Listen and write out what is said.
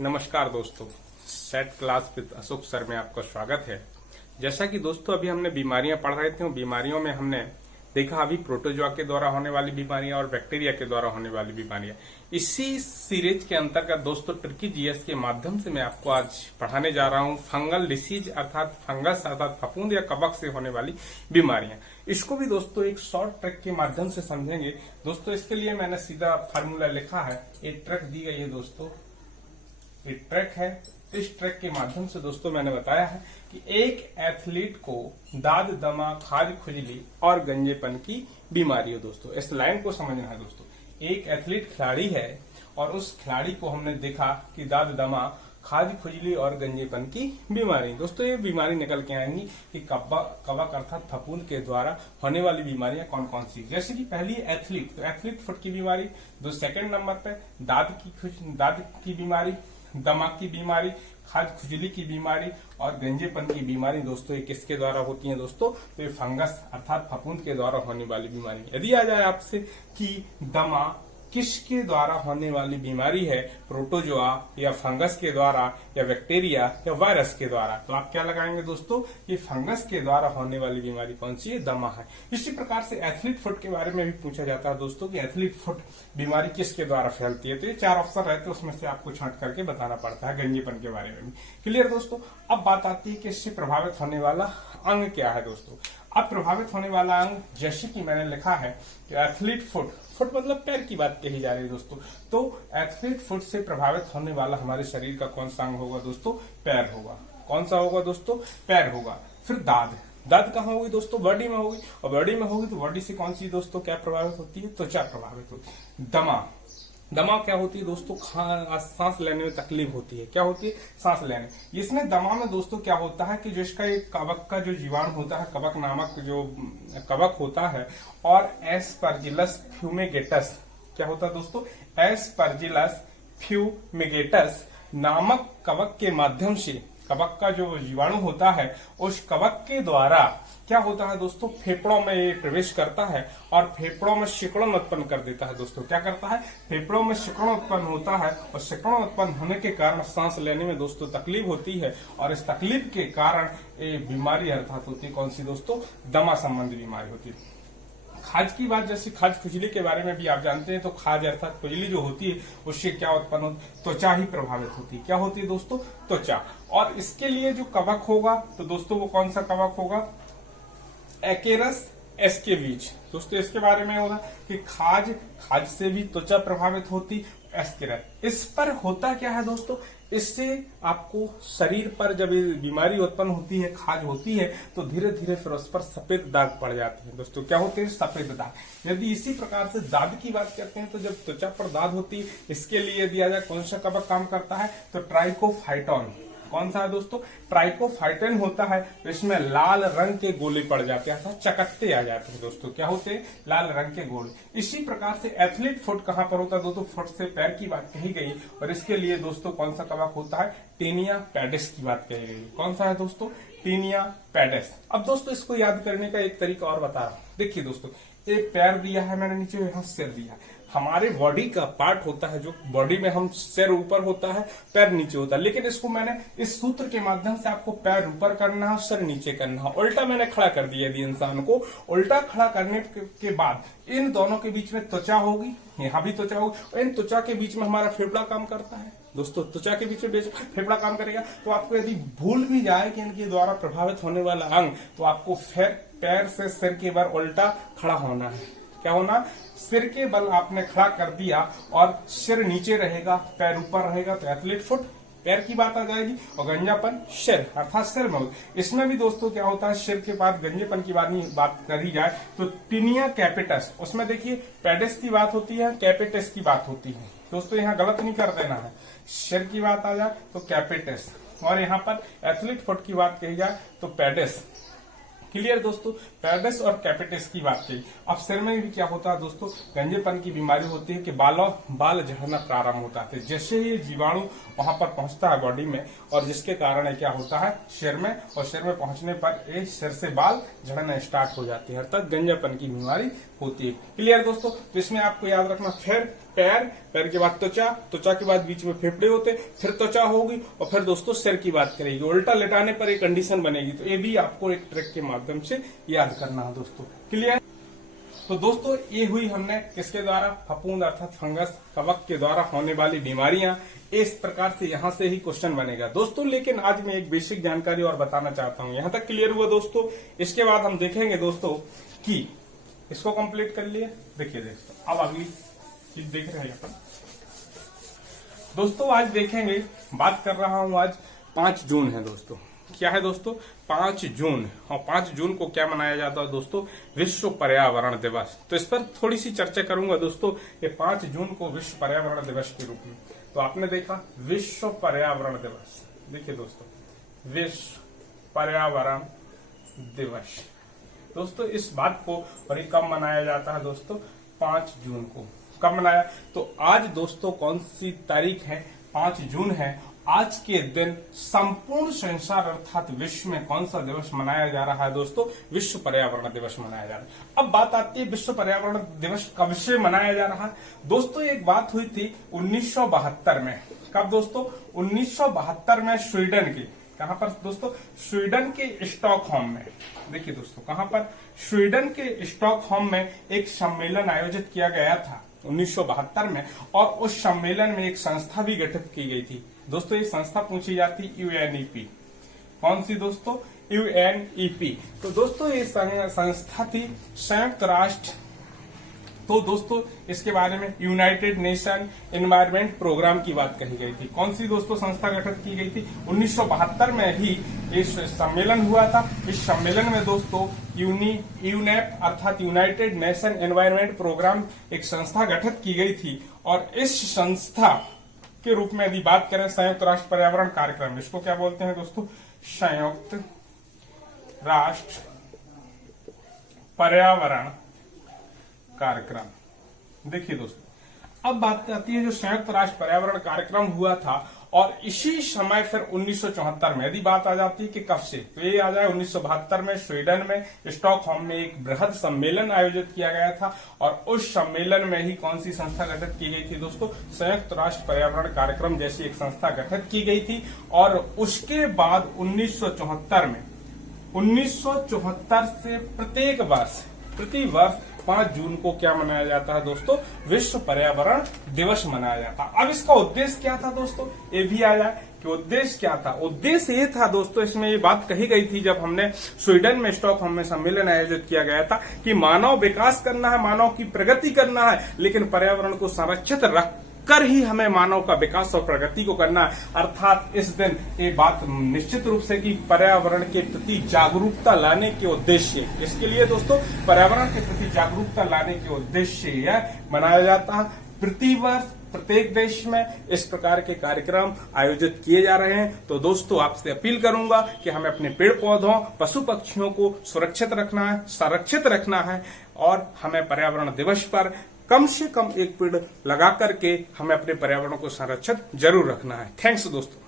नमस्कार दोस्तों, set class with Ashok sir में आपका स्वागत है। जैसा कि दोस्तों अभी हमने बीमारियां पढ़ रहे थे, बीमारियों में हमने देखा अभी प्रोटोजोआ के द्वारा होने वाली बीमारियां और बैक्टीरिया के द्वारा होने वाली बीमारियां। इसी सीरीज के अंतर्गत दोस्तों ट्रिकी जीएस के माध्यम से मैं आपको आज पढ़ाने जा रहा हूं फंगल डिसीज अर्थात फंगस अर्थात फफूंद या कवक से होने वाली बीमारियां। इसको भी दोस्तों एक शॉर्ट ट्रिक के माध्यम से समझेंगे। दोस्तों इसके लिए मैंने सीधा फार्मूला लिखा है, एक ट्रिक दी गई है दोस्तों, एक ट्रैक है। इस ट्रैक के माध्यम से दोस्तों मैंने बताया है कि एक एथलीट को दाद दमा खाज खुजली और गंजेपन की बीमारी हो। दोस्तों इस लाइन को समझना है। दोस्तों एक एथलीट खिलाड़ी है और उस खिलाड़ी को हमने देखा कि दाद दमा खाज खुजली और गंजेपन की बीमारी। दोस्तों ये बीमारी निकल के आएंगी कि कवक अर्थात फफूंद के द्वारा होने वाली बीमारियां कौन कौन सी। जैसे कि पहली एथलीट, तो एथलीट फुट की बीमारी। सेकंड नंबर पे दाद की बीमारी, दमा की बीमारी, खाज खुजली की बीमारी और गंजेपन की बीमारी। दोस्तों ये किसके द्वारा होती है दोस्तों? तो ये फंगस अर्थात फफूंद के द्वारा होने वाली बीमारी। यदि आ जाए आपसे कि दमा किसके द्वारा होने वाली बीमारी है, प्रोटोजोआ या फंगस के द्वारा या बैक्टीरिया या वायरस के द्वारा, तो आप क्या लगाएंगे दोस्तों? ये फंगस के द्वारा होने वाली बीमारी कौन सी है? दमा है। इसी प्रकार से एथलीट फुट के बारे में भी पूछा जाता है दोस्तों कि एथलीट फुट बीमारी किसके द्वारा फैलती है। तो ये 4 ऑप्शन रहते हैं, उसमें से आपको छांट करके बताना पड़ता है। गंजेपन के बारे में भी क्लियर दोस्तों। अब बात आती है कि इससे प्रभावित होने वाला अंग क्या है दोस्तों। अब प्रभावित होने वाला अंग जैसे कि मैंने लिखा है कि एथलीट फुट, फुट मतलब पैर की बात कही जा रही है दोस्तों। तो एथलीट फुट से प्रभावित होने वाला हमारे शरीर का कौन सा अंग होगा दोस्तों? पैर होगा। कौन सा होगा दोस्तों? पैर होगा। फिर दाद, दाद कहाँ होगी दोस्तों? बॉडी में होगी। और बॉडी में होगी तो बॉडी से कौन सी दोस्तों क्या प्रभावित होती है? त्वचा प्रभावित होती है। दमा, दमा क्या होती है दोस्तों? सांस लेने में तकलीफ होती है। क्या होती है? सांस लेने। इसमें दमा में दोस्तों क्या होता है कि जो इसका एक कवक का जो जीवाणु होता है, कवक नामक जो कवक होता है, और एस्परजिलस फ्यूमिगेटस, क्या होता है दोस्तों? एस्परजिलस फ्यूमिगेटस नामक कवक के माध्यम से, कवक का जो जीवाणु होता है उस कवक के द्वारा क्या होता है दोस्तों? फेफड़ों में ये प्रवेश करता है और फेफड़ों में सिकुड़न उत्पन्न कर देता है दोस्तों। क्या करता है? फेफड़ों में सिकुड़न उत्पन्न होता है और सिकुड़न उत्पन्न होने के कारण सांस लेने में दोस्तों तकलीफ होती है और इस तकलीफ के कारण ये बीमारी अर्थात होती है कौन सी दोस्तों? दमा संबंधी बीमारी होती है। खाज की बात, जैसे खाज खुजली के बारे में भी आप जानते हैं, तो खाज अर्थात खुजली जो होती है उससे क्या उत्पन्न होती है? त्वचा ही प्रभावित होती है। क्या होती है दोस्तों? त्वचा। और इसके लिए जो कवक होगा तो दोस्तों वो कौन सा कवक होगा? एक्केरस एस्के बीच। दोस्तों इसके बारे में होगा कि खाज से भी त्वचा प्रभावित होती। एस्केरस, इस पर होता क्या है दोस्तों? इससे आपको शरीर पर जब ये बीमारी उत्पन्न होती है, खाज होती है, तो धीरे धीरे फिर उस पर सफेद दाग पड़ जाते हैं दोस्तों। क्या होते हैं? सफेद दाग। यदि इसी प्रकार से दाद की बात करते हैं तो जब त्वचा पर दाद होती है, इसके लिए दिया जाए कौन सा कवक काम करता है? तो ट्राइकोफाइटोन। कौन सा है दोस्तों? ट्राइकोफाइटन होता है। तो इसमें लाल रंग के गोले पड़ जाते हैं, चकत्ते आ जाते हैं दोस्तों। क्या होते हैं? लाल रंग के गोले। इसी प्रकार से एथलीट फुट कहां पर होता है दोस्तों? फुट से पैर की बात कही गई और इसके लिए दोस्तों कौन सा कवक होता है? टेनिया पेडिस की बात कही गई। कौन सा है दोस्तों? Taenia pedis. अब दोस्तों इसको याद करने का एक तरीका और बता रहा हूं। देखिए दोस्तों, एक पैर दिया है मैंने, नीचे यहाँ सिर दिया है। हमारे बॉडी का पार्ट होता है जो बॉडी में हम सिर ऊपर होता है, पैर नीचे होता है, लेकिन इसको मैंने इस सूत्र के माध्यम से आपको पैर ऊपर करना है, सिर नीचे करना है। उल्टा मैंने खड़ा कर दिया। यदि इंसान को उल्टा खड़ा करने के बाद इन दोनों के बीच में त्वचा होगी, यहाँ भी त्वचा होगी, और इन त्वचा के बीच में हमारा फेफड़ा काम करता है दोस्तों। त्वचा के बीच में फेफड़ा काम करेगा। तो आपको यदि भूल भी जाए कि इनके द्वारा प्रभावित होने वाला अंग, तो आपको पैर से सिर के बल उल्टा खड़ा होना है। क्या होना? सिर के बल आपने खड़ा कर दिया और सिर नीचे रहेगा, पैर ऊपर रहेगा, तो एथलीट फुट पैर की बात आ जाएगी। और गंजापन सिर अर्थात सिर में होगा। इसमें भी दोस्तों क्या होता है? सिर के बाद गंजेपन की बात करी जाए तो टीनिया कैपिटस, उसमें देखिए पेडिस की बात होती है, कैपिटस की बात होती है दोस्तों। यहाँ गलत नहीं कर देना है। सिर की बात आ जाए तो कैपिटस, और यहाँ पर एथलीट फुट की बात कही जाए तो पेडिस। क्लियर दोस्तों? पेडिस और कैपिटस की बात की। अब सिर में भी क्या होता है दोस्तों? गंजेपन की बीमारी होती है कि बाल झड़ना प्रारंभ होता है। जैसे ही जीवाणु वहां पर पहुंचता है बॉडी में, और जिसके कारण क्या होता है? सिर में, और सिर में पहुंचने पर ये सिर से बाल झड़ना स्टार्ट हो जाते हैं, अर्थात गंजेपन की बीमारी होती है। क्लियर दोस्तों? तो इसमें आपको याद रखना, फिर पैर, पैर के बाद त्वचा, त्वचा के बाद बीच में फेफड़े होते, फिर त्वचा होगी और फिर दोस्तों सिर की बात करेगी। उल्टा लेटाने पर एक कंडीशन बनेगी, तो ये भी आपको एक ट्रिक के माध्यम से याद करना है दोस्तों। क्लियर? तो दोस्तों ये हुई हमने किसके द्वारा, फफूंद अर्थात फंगस कवक के द्वारा होने वाली बीमारियां। इस प्रकार से यहां से ही क्वेश्चन बनेगा दोस्तों। लेकिन आज मैं एक बेसिक जानकारी और बताना चाहता हूं। यहां तक क्लियर हुआ दोस्तों? इसके बाद हम देखेंगे दोस्तों कि इसको कंप्लीट कर लिए। देखिए दोस्तों, अब अगली चीज देख रहे हैं अपन दोस्तों। आज देखेंगे, बात कर रहा हूं, आज 5 जून है दोस्तों। क्या है दोस्तों? 5 जून। और 5 जून को क्या मनाया जाता है दोस्तों? विश्व पर्यावरण दिवस। तो इस पर थोड़ी सी चर्चा करूंगा दोस्तों। ये 5 जून को विश्व पर्यावरण दिवस के रूप में, तो आपने देखा विश्व पर्यावरण दिवस। देखिए दोस्तों, विश्व पर्यावरण दिवस दोस्तों, इस बात को और ये कब मनाया जाता है दोस्तों? 5 जून को। कब मनाया? तो आज दोस्तों कौन सी तारीख है? 5 जून है। आज के दिन संपूर्ण संसार अर्थात विश्व में कौन सा दिवस मनाया जा रहा है दोस्तों? विश्व पर्यावरण दिवस मनाया जा रहा है। अब बात आती है विश्व पर्यावरण दिवस कब से मनाया जा रहा है दोस्तों? एक बात हुई थी 1972 में। कब दोस्तों? 1972 में स्वीडन की, कहां पर दोस्तों? स्वीडन के स्टॉकहोम में। देखिए दोस्तों, कहां पर? स्वीडन के स्टॉकहोम में एक सम्मेलन आयोजित किया गया था 1972 में। और उस सम्मेलन में एक संस्था भी गठित की गई थी दोस्तों। ये संस्था पूछी जाती यूएनईपी। कौन सी दोस्तों? यूएनईपी। तो दोस्तों ये संस्था थी संयुक्त राष्ट्र। तो दोस्तों इसके बारे में यूनाइटेड नेशन एनवायरमेंट प्रोग्राम की बात कही गई थी। कौन सी दोस्तों संस्था गठित की गई थी? 1972 में ही इस सम्मेलन हुआ था। इस सम्मेलन में दोस्तों यूनेप अर्थात यूनाइटेड नेशन एनवायरमेंट प्रोग्राम एक संस्था गठित की गई थी। और इस संस्था के रूप में यदि बात करें, संयुक्त राष्ट्र पर्यावरण कार्यक्रम, इसको क्या बोलते हैं दोस्तों? संयुक्त राष्ट्र पर्यावरण कार्यक्रम। देखिए दोस्तों, अब बात आती है जो संयुक्त राष्ट्र पर्यावरण कार्यक्रम हुआ था। और इसी समय फिर 1974 में यदि बात आ जाती है कि कब से, तो ये आ जाए 1972 में स्वीडन में स्टॉकहोम में एक बृहद सम्मेलन आयोजित किया गया था। और उस सम्मेलन में ही कौन सी संस्था गठित की गई थी दोस्तों? संयुक्त राष्ट्र पर्यावरण कार्यक्रम जैसी एक संस्था गठित की गई थी। और उसके बाद 1974 में, 1974 से प्रति वर्ष 5 जून को क्या मनाया जाता है दोस्तों? विश्व पर्यावरण दिवस मनाया जाता है। अब इसका उद्देश्य क्या था दोस्तों? ये भी आ जाए कि उद्देश्य क्या था। उद्देश्य ये था दोस्तों, इसमें ये बात कही गई थी जब हमने स्वीडन में स्टॉकहोम में सम्मेलन आयोजित किया गया था कि मानव विकास करना है, मानव की प्रगति करना है, लेकिन पर्यावरण को संरक्षित रख कर ही हमें मानव का विकास और प्रगति को करना है। अर्थात इस दिन ये बात निश्चित रूप से कि पर्यावरण के प्रति जागरूकता लाने के उद्देश्य, इसके लिए दोस्तों पर्यावरण के प्रति जागरूकता लाने के उद्देश्य यह मनाया जाता है। प्रतिवर्ष प्रत्येक देश में इस प्रकार के कार्यक्रम आयोजित किए जा रहे हैं। तो दोस्तों आपसे अपील करूंगा कि हमें अपने पेड़ पौधों, पशु पक्षियों को सुरक्षित रखना है, संरक्षित रखना है। और हमें पर्यावरण दिवस पर कम से कम एक पेड़ लगा करके हमें अपने पर्यावरण को संरक्षित जरूर रखना है। थैंक्स दोस्तों।